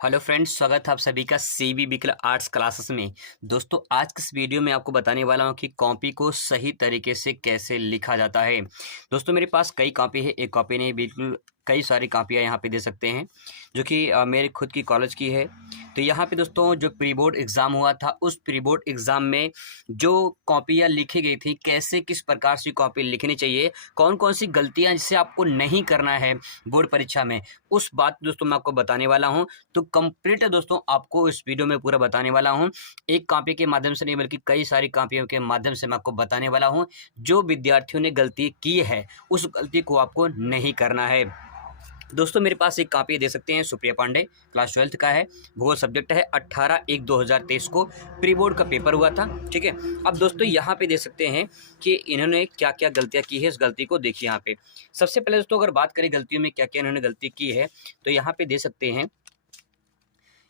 Hello friends, स्वागत है आप सभी का सीबी बिकल आर्ट्स क्लासेस में। दोस्तों, आज के इस वीडियो में आपको बताने वाला हूं कि कॉपी को सही तरीके से कैसे लिखा जाता है। दोस्तों, मेरे पास कई कॉपी है, एक कॉपी नहीं बिल्कुल कई सारी कॉपियां यहाँ पे दे सकते हैं, जो कि मेरे खुद की कॉलेज की है। तो यहाँ पे दोस्तों जो प्री बोर्ड एग्ज़ाम हुआ था, उस प्री बोर्ड एग्ज़ाम में जो कॉपियाँ लिखी गई थी, कैसे किस प्रकार से कॉपी लिखनी चाहिए, कौन कौन सी गलतियाँ जिससे आपको नहीं करना है बोर्ड परीक्षा में, उस बात दोस्तों मैं आपको बताने वाला हूँ। तो कंप्लीट दोस्तों आपको इस वीडियो में पूरा बताने वाला हूँ। एक कॉपी के माध्यम से नहीं बल्कि कई सारी कॉपियों के माध्यम से मैं आपको बताने वाला हूँ। जो विद्यार्थियों ने गलती की है, उस गलती को आपको नहीं करना है। दोस्तों, मेरे पास एक कॉपी दे सकते हैं, सुप्रिया पांडे, क्लास 12th का है, भूगोल सब्जेक्ट है, 18/1/2023 को प्री बोर्ड का पेपर हुआ था। ठीक है, अब दोस्तों यहाँ पे दे सकते हैं कि इन्होंने क्या क्या गलतियाँ की है। इस गलती को देखिए यहाँ पे। सबसे पहले दोस्तों अगर बात करें गलतियों में क्या क्या इन्होंने गलती की है, तो यहाँ पे दे सकते हैं,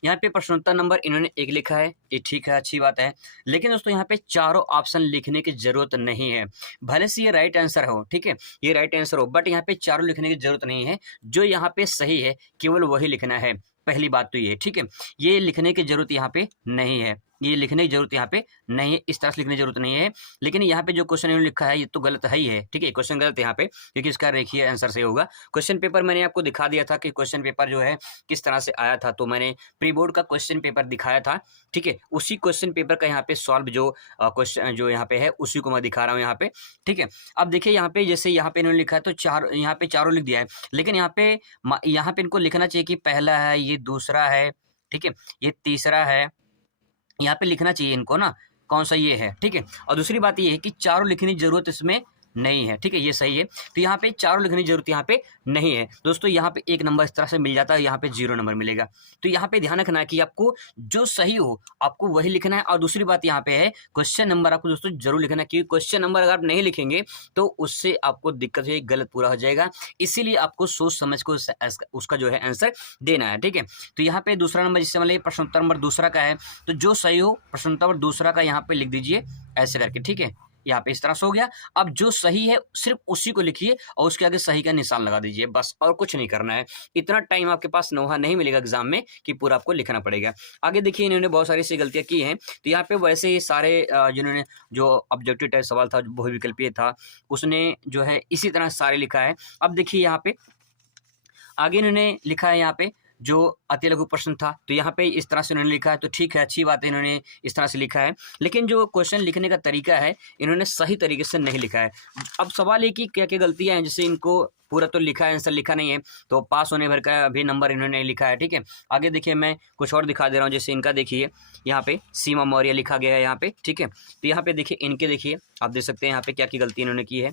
यहाँ पे प्रश्नोत्तर नंबर इन्होंने 1 लिखा है, ये ठीक है, अच्छी बात है। लेकिन दोस्तों यहाँ पे चारों ऑप्शन लिखने की ज़रूरत नहीं है। भले से ये राइट आंसर हो, ठीक है, ये राइट आंसर हो, बट यहाँ पे चारों लिखने की ज़रूरत नहीं है। जो यहाँ पे सही है केवल वही लिखना है। पहली बात तो ये, ठीक है, ये लिखने की ज़रूरत यहाँ पे नहीं है। ये लिखने की ज़रूरत यहाँ पे नहीं है, इस तरह से लिखने की ज़रूरत नहीं है। लेकिन यहाँ पे जो क्वेश्चन इन्होंने लिखा है ये तो गलत है ही है, ठीक है, क्वेश्चन गलत है यहाँ पे, क्योंकि इसका रेखीय आंसर सही होगा। क्वेश्चन पेपर मैंने आपको दिखा दिया था कि क्वेश्चन पेपर जो है किस तरह से आया था, तो मैंने प्री बोर्ड का क्वेश्चन पेपर दिखाया था। ठीक है, उसी क्वेश्चन पेपर का यहाँ पे सॉल्व जो क्वेश्चन जो यहाँ पे है उसी को मैं दिखा रहा हूँ यहाँ पे। ठीक है, अब देखिए यहाँ पे, जैसे यहाँ पे इन्होंने लिखा है तो चार, यहाँ पे चारों लिख दिया है, लेकिन यहाँ पे इनको लिखना चाहिए कि पहला है, ये दूसरा है, ठीक है, ये तीसरा है, यहाँ पे लिखना चाहिए इनको ना, कौन सा ये है। ठीक है, और दूसरी बात ये है कि चारों लिखने की जरूरत इसमें नहीं है। ठीक है, ये सही है, तो यहाँ पे चारों लिखने की जरूरत यहाँ पे नहीं है। दोस्तों यहाँ पे 1 नंबर इस तरह से मिल जाता है, यहाँ पे 0 नंबर मिलेगा। तो यहाँ पे ध्यान रखना है कि आपको जो सही हो आपको वही लिखना है। और दूसरी बात यहाँ पे है, क्वेश्चन नंबर आपको दोस्तों जरूर लिखना है, क्योंकि क्वेश्चन नंबर अगर आप नहीं लिखेंगे तो उससे आपको दिक्कत है, गलत पूरा हो जाएगा। इसीलिए आपको सोच समझ को उसका जो है आंसर देना है। ठीक है, तो यहाँ पे दूसरा नंबर, जिससे मतलब प्रश्नोत्तर नंबर दूसरा का है, तो जो सही हो प्रश्नोत्तर नंबर दूसरा का यहाँ पे लिख दीजिए ऐसे करके। ठीक है, यहाँ पे इस तरह से हो गया। अब जो सही है सिर्फ उसी को लिखिए और उसके आगे सही का निशान लगा दीजिए, बस, और कुछ नहीं करना है। इतना टाइम आपके पास नोहा नहीं मिलेगा एग्जाम में कि पूरा आपको लिखना पड़ेगा। आगे देखिए, इन्होंने बहुत सारी ऐसी गलतियां की हैं, तो यहाँ पे वैसे ही सारे जिन्होंने जो ऑब्जेक्टिव टाइप सवाल था, जो बहुविकल्पीय था, उसने जो है इसी तरह सारे लिखा है। अब देखिए यहाँ पे आगे इन्होंने लिखा है, यहाँ पे जो अति लघु प्रश्न था, तो यहाँ पे इस तरह से इन्होंने लिखा है, तो ठीक है, अच्छी बात है, इन्होंने इस तरह से लिखा है। लेकिन जो क्वेश्चन लिखने का तरीका है, इन्होंने सही तरीके से नहीं लिखा है। अब सवाल ये कि क्या क्या गलतियाँ हैं, जैसे इनको पूरा तो लिखा है, आंसर लिखा नहीं है, तो पास होने भर का भी नंबर इन्होंने लिखा है। ठीक है, आगे देखिए, मैं कुछ और दिखा दे रहा हूँ, जैसे इनका देखिए, यहाँ पे सीमा मौर्य लिखा गया है यहाँ पे। ठीक है, तो यहाँ पे देखिए, इनके देखिए, आप देख सकते हैं यहाँ पे क्या क्या गलती इन्होंने की है।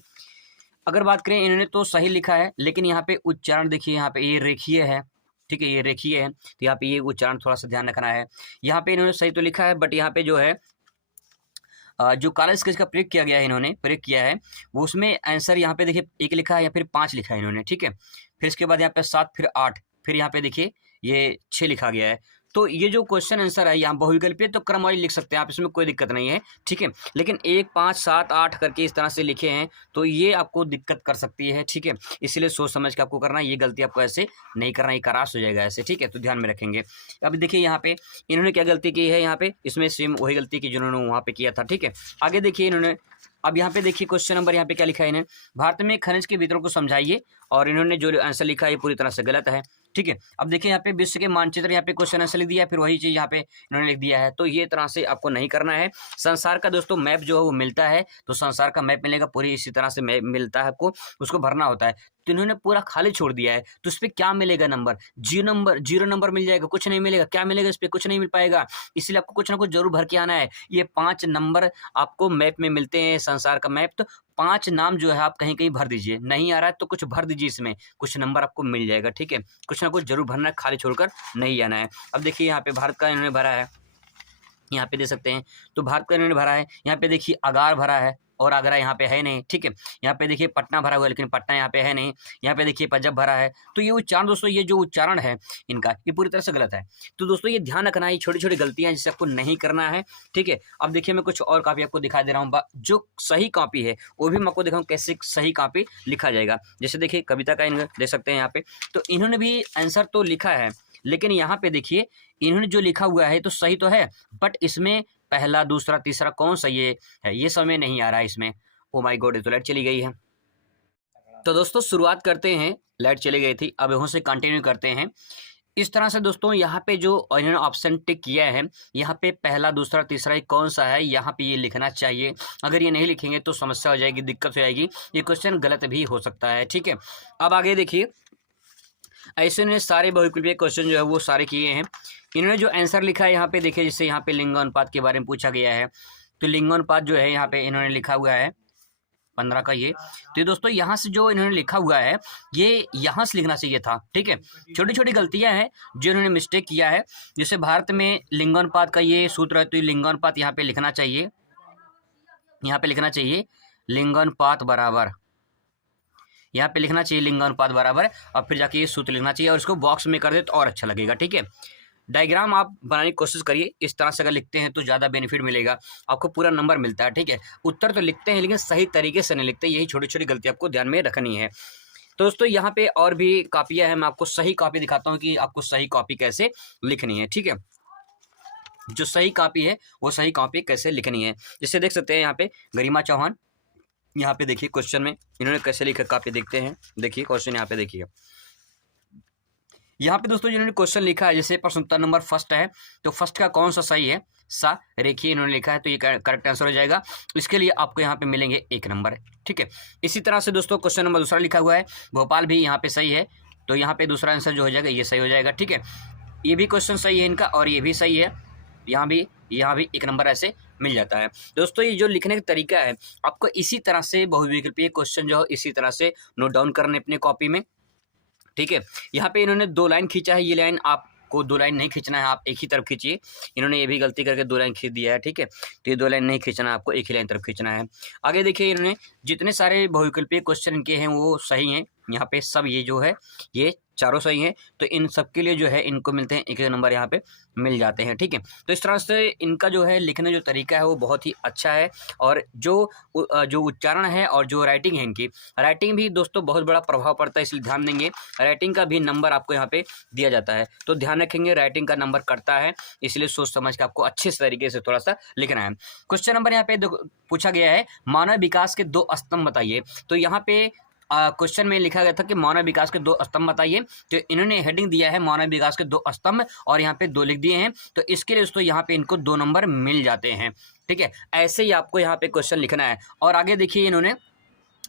अगर बात करें, इन्होंने तो सही लिखा है, लेकिन यहाँ पे उच्चारण देखिए, यहाँ पे ये रेखीय है। ठीक है, ये रेखीय है, तो यहाँ पे ये उच्चारण थोड़ा सा ध्यान रखना है। यहाँ पे इन्होंने सही तो लिखा है, बट यहाँ पे जो है जो काला स्केच का प्रयोग किया गया है, इन्होंने प्रयोग किया है, वो उसमें आंसर यहाँ पे देखिए 1 लिखा है या फिर 5 लिखा है इन्होंने। ठीक है, फिर इसके बाद यहाँ पे 7, फिर 8, फिर यहाँ पे देखिए ये 6 लिखा गया है। तो ये जो क्वेश्चन आंसर है यहाँ बहुविकल्पीय, तो क्रम वाइज लिख सकते हैं आप, इसमें कोई दिक्कत नहीं है। ठीक है, लेकिन 1, 5, 7, 8 करके इस तरह से लिखे हैं, तो ये आपको दिक्कत कर सकती है। ठीक है, इसलिए सोच समझ के आपको करना है, ये गलती आपको ऐसे नहीं करना, ये क्रास हो जाएगा ऐसे। ठीक है, तो ध्यान में रखेंगे। अब देखिए यहाँ पे इन्होंने क्या गलती की है, यहाँ पे इसमें सेम वही गलती की जिन्होंने वहाँ पे किया था। ठीक है, आगे देखिए इन्होंने, अब यहाँ पे देखिए क्वेश्चन नंबर यहाँ पे क्या लिखा है इन्हें, भारत में खनिज के वितरण को समझाइए, और इन्होंने जो आंसर लिखा है ये पूरी तरह से गलत है। ठीक है, अब देखिए यहाँ पे विश्व के मानचित्र, यहाँ पे क्वेश्चन आंसर लिख दिया है, फिर वही चीज़ यहाँ पे इन्होंने लिख दिया है, तो ये तरह से आपको नहीं करना है। संसार का दोस्तों मैप जो है वो मिलता है, तो संसार का मैप मिलेगा, पूरी इसी तरह से मैप मिलता है आपको, उसको भरना होता है। तो इन्होंने पूरा खाली छोड़ दिया है, तो इस पर क्या मिलेगा नंबर, 0 नंबर मिल जाएगा, कुछ नहीं मिलेगा। क्या मिलेगा, इस पर कुछ नहीं मिल पाएगा। इसलिए आपको कुछ ना कुछ जरूर भर के आना है। ये 5 नंबर आपको मैप में मिलते हैं, संसार का मैप, तो 5 नाम जो है आप कहीं कहीं भर दीजिए। नहीं आ रहा है तो कुछ भर दीजिए, इसमें कुछ नंबर आपको मिल जाएगा। ठीक है, कुछ ना कुछ जरूर भरना है, खाली छोड़कर नहीं आना है। अब देखिए यहाँ पे भारत का इन्होंने भरा है, यहाँ पे दे सकते हैं, तो भारत का इन्होंने भरा है। यहाँ पे देखिए आगार भरा है, और आगरा यहाँ पे है नहीं। ठीक है, यहाँ पे देखिए पटना भरा हुआ है, लेकिन पटना यहाँ पे है नहीं। यहाँ पे देखिए पंजाब भरा है। तो ये उच्चारण दोस्तों, ये जो उच्चारण है इनका, ये पूरी तरह से गलत है। तो दोस्तों ये ध्यान रखना है, ये छोटी छोटी गलतियां जिसे आपको नहीं करना है। ठीक है, अब देखिए मैं कुछ और कॉपी आपको दिखा दे रहा हूँ, जो सही कॉपी है वो भी मैं आपको दिखाऊँ कैसे सही कॉपी लिखा जाएगा। जैसे देखिए कविता का इन्हें दे सकते हैं यहाँ पे, तो इन्होंने भी आंसर तो लिखा है, लेकिन यहाँ पे देखिए इन्होंने जो लिखा हुआ है तो सही तो है, बट इसमें पहला दूसरा तीसरा कौन सा ये है, ये समय नहीं आ रहा है इसमें। ओ माय गॉड, तो लाइट चली गई है। तो दोस्तों शुरुआत करते हैं, लाइट चली गई थी, अब यहाँ से कंटिन्यू करते हैं। इस तरह से दोस्तों यहाँ पे जो इन्होंने ऑप्शन टिक किया है, यहाँ पे पहला दूसरा तीसरा कौन सा है, यहाँ पे ये लिखना चाहिए। अगर ये नहीं लिखेंगे तो समस्या हो जाएगी, दिक्कत हो जाएगी, ये क्वेश्चन गलत भी हो सकता है। ठीक है, अब आगे देखिए, ऐसे इन्होंने सारे बहुविकल्पीय क्वेश्चन जो है वो सारे किए हैं। इन्होंने जो आंसर लिखा है यहाँ पे देखिए, जिससे यहाँ पे लिंगानुपात के बारे में पूछा गया है, तो लिंगानुपात जो है यहाँ पे इन्होंने लिखा हुआ है 15 का ये। तो ये दोस्तों यहाँ से जो इन्होंने लिखा हुआ है ये यहाँ से लिखना चाहिए था। ठीक है, छोटी छोटी गलतियाँ हैं जो इन्होंने मिस्टेक किया है। जैसे भारत में लिंगानुपात का ये सूत्र है, तो ये लिंगानुपात यहाँ पे लिखना चाहिए, यहाँ पे लिखना चाहिए लिंगानुपात बराबर, यहाँ पे लिखना चाहिए लिंगानुपात बराबर, और फिर जाके ये सूत्र लिखना चाहिए, और इसको बॉक्स में कर दे तो और अच्छा लगेगा। ठीक है, डायग्राम आप बनाने की कोशिश करिए, इस तरह से अगर लिखते हैं तो ज़्यादा बेनिफिट मिलेगा, आपको पूरा नंबर मिलता है। ठीक है, उत्तर तो लिखते हैं लेकिन सही तरीके से नहीं लिखते, यही छोटी छोटी गलती आपको ध्यान में रखनी है। तो दोस्तों यहाँ पे और भी कॉपियाँ हैं, मैं आपको सही कॉपी दिखाता हूँ कि आपको सही कॉपी कैसे लिखनी है। ठीक है, जो सही कॉपी है वो सही कॉपी कैसे लिखनी है, जिससे देख सकते हैं यहाँ पे गरिमा चौहान, यहाँ पे देखिए क्वेश्चन में इन्होंने कैसे लिखा कॉपी देखते हैं। देखिए क्वेश्चन यहाँ पे देखिए, यहाँ पे दोस्तों जिन्होंने क्वेश्चन लिखा है, जैसे प्रश्न उत्तर नंबर फर्स्ट है, तो फर्स्ट का कौन सा सही है, सा रेखीय इन्होंने लिखा है, तो ये करेक्ट आंसर हो जाएगा। इसके लिए आपको यहाँ पे मिलेंगे 1 नंबर। ठीक है, इसी तरह से दोस्तों क्वेश्चन नंबर दूसरा लिखा हुआ है, भोपाल भी यहाँ पे सही है, तो यहाँ पे दूसरा आंसर जो हो जाएगा ये सही हो जाएगा। ठीक है, ये भी क्वेश्चन सही है इनका, और ये भी सही है, यहाँ भी 1 नंबर ऐसे मिल जाता है। दोस्तों ये जो लिखने का तरीका है, आपको इसी तरह से बहुविकल्पीय क्वेश्चन जो है इसी तरह से नोट डाउन करने अपने कॉपी में। ठीक है, यहाँ पे इन्होंने 2 लाइन खींचा है, ये लाइन आपको 2 लाइन नहीं खींचना है, आप एक ही तरफ खींचिए। इन्होंने ये भी गलती करके 2 लाइन खींच दिया है। ठीक है, तो ये 2 लाइन नहीं खींचना है, आपको एक ही लाइन तरफ खींचना है। आगे देखिए, इन्होंने जितने सारे बहुविकल्पीय क्वेश्चन इनके हैं वो सही हैं, यहाँ पे सब ये जो है ये चारों सही हैं, तो इन सब के लिए जो है इनको मिलते हैं 1 नंबर, यहाँ पे मिल जाते हैं। ठीक है, तो इस तरह से इनका जो है लिखने जो तरीका है वो बहुत ही अच्छा है, और जो उच्चारण है और जो राइटिंग है, इनकी राइटिंग भी दोस्तों बहुत बड़ा प्रभाव पड़ता है, इसलिए ध्यान देंगे। राइटिंग का भी नंबर आपको यहाँ पे दिया जाता है, तो ध्यान रखेंगे, राइटिंग का नंबर कटता है, इसलिए सोच समझ के आपको अच्छे तरीके से थोड़ा सा लिखना है। क्वेश्चन नंबर यहाँ पे पूछा गया है, मानव विकास के 2 स्तंभ बताइए। तो यहाँ पे क्वेश्चन में लिखा गया था कि मानव विकास के 2 स्तंभ बताइए, तो इन्होंने हेडिंग दिया है मानव विकास के 2 स्तंभ, और यहाँ पे 2 लिख दिए हैं, तो इसके लिए दोस्तों यहाँ पे इनको 2 नंबर मिल जाते हैं। ठीक है, ऐसे ही आपको यहाँ पे क्वेश्चन लिखना है। और आगे देखिए, इन्होंने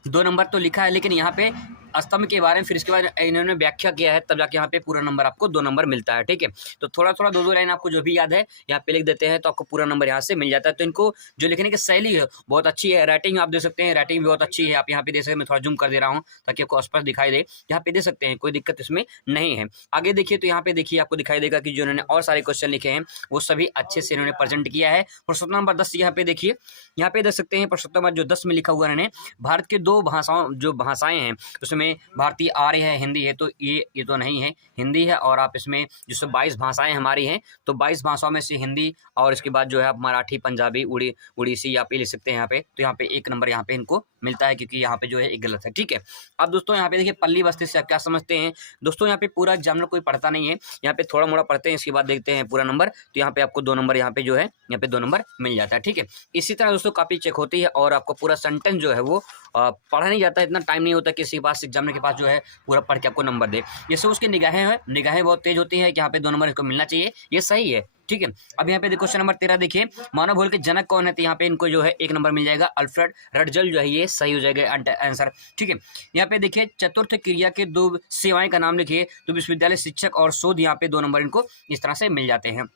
2 नंबर तो लिखा है, लेकिन यहाँ पे स्तंभ के बारे में फिर इसके बाद इन्होंने व्याख्या किया है, तब जाके यहाँ पे पूरा नंबर आपको 2 नंबर मिलता है। ठीक है, तो थोड़ा थोड़ा 2-2 लाइन आपको जो भी याद है यहाँ पे लिख देते हैं, तो आपको पूरा नंबर यहाँ से मिल जाता है। तो इनको जो लिखने की शैली है बहुत अच्छी है, राइटिंग आप दे सकते हैं, राइटिंग भी बहुत अच्छी है, आप यहाँ पे दे सकते हैं। मैं थोड़ा जूम कर दे रहा हूँ ताकि आपको स्पष्ट दिखाई दे, यहाँ पे दे सकते हैं, कोई दिक्कत इसमें नहीं है। आगे देखिए, तो यहाँ पे देखिए आपको दिखाई देगा कि जो इन्होंने और सारे क्वेश्चन लिखे हैं वो सभी अच्छे से इन्होंने प्रेजेंट किया है। प्रश्न नंबर 10 यहाँ पे देखिए, यहाँ पे देख सकते हैं प्रश्न नंबर जो 10 में लिखा हुआ है, भारत के 2 भाषाएं हैं, उसमें भारतीय आर्य है, हिंदी है, तो ये तो नहीं है, हिंदी है। और आप इसमें जिससे 22 भाषाएं हमारी हैं, तो 22 भाषाओं में से हिंदी, और इसके बाद जो है आप मराठी, पंजाबी, उड़ीसी आप ये लिख सकते हैं यहाँ पे। तो यहाँ पे 1 नंबर यहाँ पे इनको मिलता है, क्योंकि यहाँ पे जो है एक गलत है। ठीक है, अब दोस्तों यहाँ पे देखिए पल्ली बस्ती से आप क्या समझते हैं। दोस्तों यहाँ पे पूरा एग्जामिनर कोई पढ़ता नहीं है, यहाँ पे थोड़ा मोड़ा पढ़ते हैं, इसके बाद देखते हैं पूरा नंबर, तो यहाँ पे आपको 2 नंबर यहाँ पे जो है यहाँ पे 2 नंबर मिल जाता है। ठीक है, इसी तरह दोस्तों कॉपी चेक होती है, और आपको पूरा सेंटेंस जो है वो पढ़ा नहीं जाता है, इतना टाइम नहीं होता किसी के पास, एग्जामिनर के पास जो है पूरा पढ़ के आपको नंबर दे। जैसे उसकी निगाहें बहुत तेज होती है कि यहाँ पे 2 नंबर इसको मिलना चाहिए, ये सही है। ठीक है, अब यहाँ पे देखो क्वेश्चन नंबर 13 देखिए, मानव भूगोल के जनक कौन है, तो यहाँ पे इनको जो है 1 नंबर मिल जाएगा, अल्फ्रेड रटजल जो है ये सही हो जाएगा आंसर। ठीक है, यहाँ पे देखिए चतुर्थ क्रिया के 2 सेवाएं का नाम लिखिए, तो विश्वविद्यालय, शिक्षक और शोध, यहाँ पे 2 नंबर इनको इस तरह से मिल जाते हैं।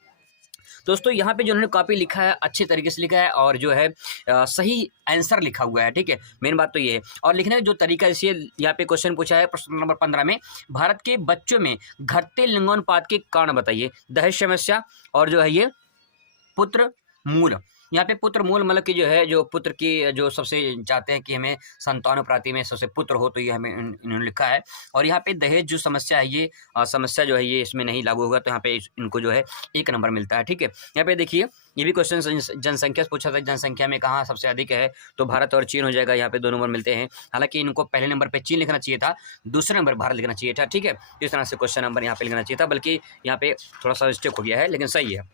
दोस्तों यहाँ पे जो उन्होंने कॉपी लिखा है अच्छे तरीके से लिखा है, और जो है सही आंसर लिखा हुआ है। ठीक है, मेन बात तो ये है, और लिखने का जो तरीका, इसलिए यहाँ पे क्वेश्चन पूछा है प्रश्न नंबर 15 में, भारत के बच्चों में घटते लिंगानुपात के कारण बताइए, दहेज समस्या और जो है ये पुत्र मूल। यहाँ पे पुत्र मूल मतलब कि जो है जो पुत्र की जो सबसे चाहते हैं कि हमें संतानुप्राप्ति में सबसे पुत्र हो, तो ये हमें इन्होंने लिखा है। और यहाँ पे दहेज जो समस्या है ये समस्या जो है ये इसमें नहीं लागू होगा, तो यहाँ पे इनको जो है 1 नंबर मिलता है। ठीक है, यहाँ पे देखिए ये भी क्वेश्चन जनसंख्या से पूछा था, जनसंख्या में कहाँ सबसे अधिक है, तो भारत और चीन हो जाएगा, यहाँ पे 2 नंबर मिलते हैं। हालांकि इनको पहले नंबर पे चीन लिखना चाहिए था, दूसरे नंबर भारत लिखना चाहिए था। ठीक है, इस तरह से क्वेश्चन नंबर यहाँ पे लिखना चाहिए था, बल्कि यहाँ पे थोड़ा सा मिस्टेक हो गया है, लेकिन सही है।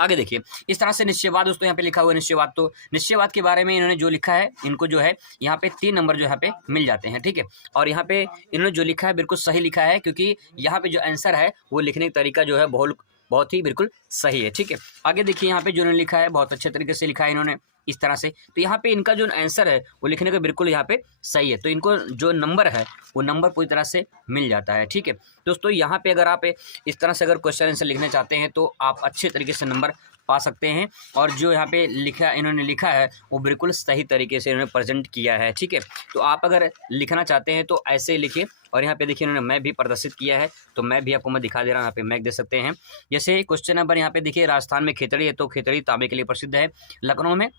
आगे देखिए इस तरह से निश्चयवाद दोस्तों यहाँ पे लिखा हुआ है निश्चयवाद, तो निश्चयवाद के बारे में इन्होंने जो लिखा है, इनको जो है यहाँ पे 3 नंबर जो यहाँ पे मिल जाते हैं। ठीक है, और यहाँ पे इन्होंने जो लिखा है बिल्कुल सही लिखा है, क्योंकि यहाँ पे जो आंसर है वो लिखने का तरीका जो है बहुत ही बिल्कुल सही है। ठीक है, आगे देखिए यहाँ पे जो इन्होंने लिखा है बहुत अच्छे तरीके से लिखा है इन्होंने इस तरह से, तो यहाँ पे इनका जो आंसर है वो लिखने का बिल्कुल यहाँ पे सही है, तो इनको जो नंबर है वो नंबर पूरी तरह से मिल जाता है। ठीक है दोस्तों, यहाँ पे अगर आप इस तरह से अगर क्वेश्चन आंसर लिखना चाहते हैं तो आप अच्छे तरीके से नंबर पा सकते हैं, और जो यहाँ पे इन्होंने लिखा है वो बिल्कुल सही तरीके से इन्होंने प्रेजेंट किया है। ठीक है, तो आप अगर लिखना चाहते हैं तो ऐसे लिखिए, और यहाँ पे देखिए इन्होंने मैप भी प्रदर्शित किया है, तो मैप भी आपको मैं दिखा दे रहा हूँ, यहाँ पे मैप दे सकते हैं। जैसे क्वेश्चन नंबर यहाँ पे देखिए, राजस्थान में खेतड़ी है, तो खेतड़ी तांबे के लिए प्रसिद्ध है।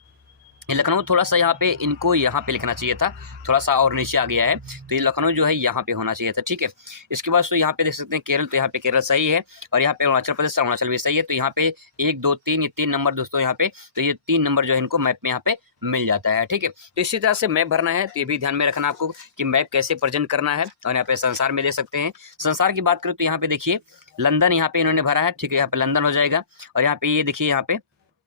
लखनऊ थोड़ा सा यहाँ पे इनको यहाँ पे लिखना चाहिए था, थोड़ा सा और नीचे आ गया है, तो ये लखनऊ जो है यहाँ पे होना चाहिए था। ठीक है, इसके बाद तो यहाँ पे देख सकते हैं केरल, तो यहाँ पे केरल सही है, और यहाँ पे अरुणाचल प्रदेश, अरुणाचल भी सही है। तो यहाँ पे 1 2 3 ये 3 नंबर दोस्तों यहाँ पे, तो ये 3 नंबर जो है इनको मैप में यहाँ पे मिल जाता है। ठीक है, तो इसी तरह से मैप भरना है, तो ये भी ध्यान में रखना आपको कि मैप कैसे प्रेजेंट करना है। और यहाँ पे संसार में दे सकते हैं, संसार की बात करूँ तो यहाँ पे देखिए लंदन यहाँ पे इन्होंने भरा है। ठीक है, यहाँ पे लंदन हो जाएगा, और यहाँ पे ये देखिए यहाँ पे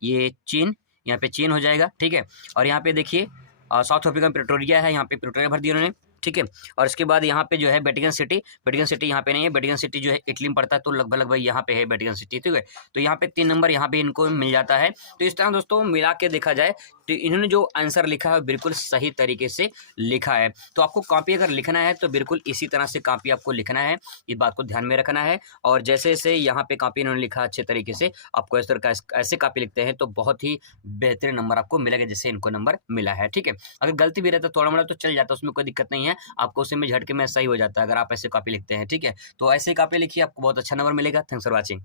ये चीन, यहाँ पे चीन हो जाएगा। ठीक है, और यहाँ पे देखिए साउथ अफ्रीका में प्रिटोरिया है, यहाँ पे प्रिटोरिया भर दिया उन्होंने। ठीक है, और इसके बाद यहाँ पे जो है वेटिकन सिटी यहाँ पे नहीं है, वेटिकन सिटी जो है इटली में पड़ता है, तो लगभग यहाँ पे है वेटिकन सिटी। ठीक है, तो यहाँ पे 3 नंबर यहाँ पे इनको मिल जाता है। तो इस तरह दोस्तों मिला के देखा जाए तो इन्होंने जो आंसर लिखा है बिल्कुल सही तरीके से लिखा है। तो आपको कॉपी अगर लिखना है तो बिल्कुल इसी तरह से कॉपी आपको लिखना है, इस बात को ध्यान में रखना है। और जैसे जैसे यहाँ पे कॉपी इन्होंने लिखा अच्छे तरीके से, आपको इस तरह का ऐसे कॉपी लिखते हैं तो बहुत ही बेहतरीन नंबर आपको मिलेगा, जैसे इनको नंबर मिला है। ठीक है, अगर गलती भी रहता थोड़ा मोड़ा तो चल जाता, उसमें कोई दिक्कत नहीं है, आपको उसी में झटके में सही हो जाता है अगर आप ऐसे कॉपी लिखते हैं। ठीक है, तो ऐसे कॉपी लिखिए, आपको बहुत अच्छा नंबर मिलेगा। Thanks for watching.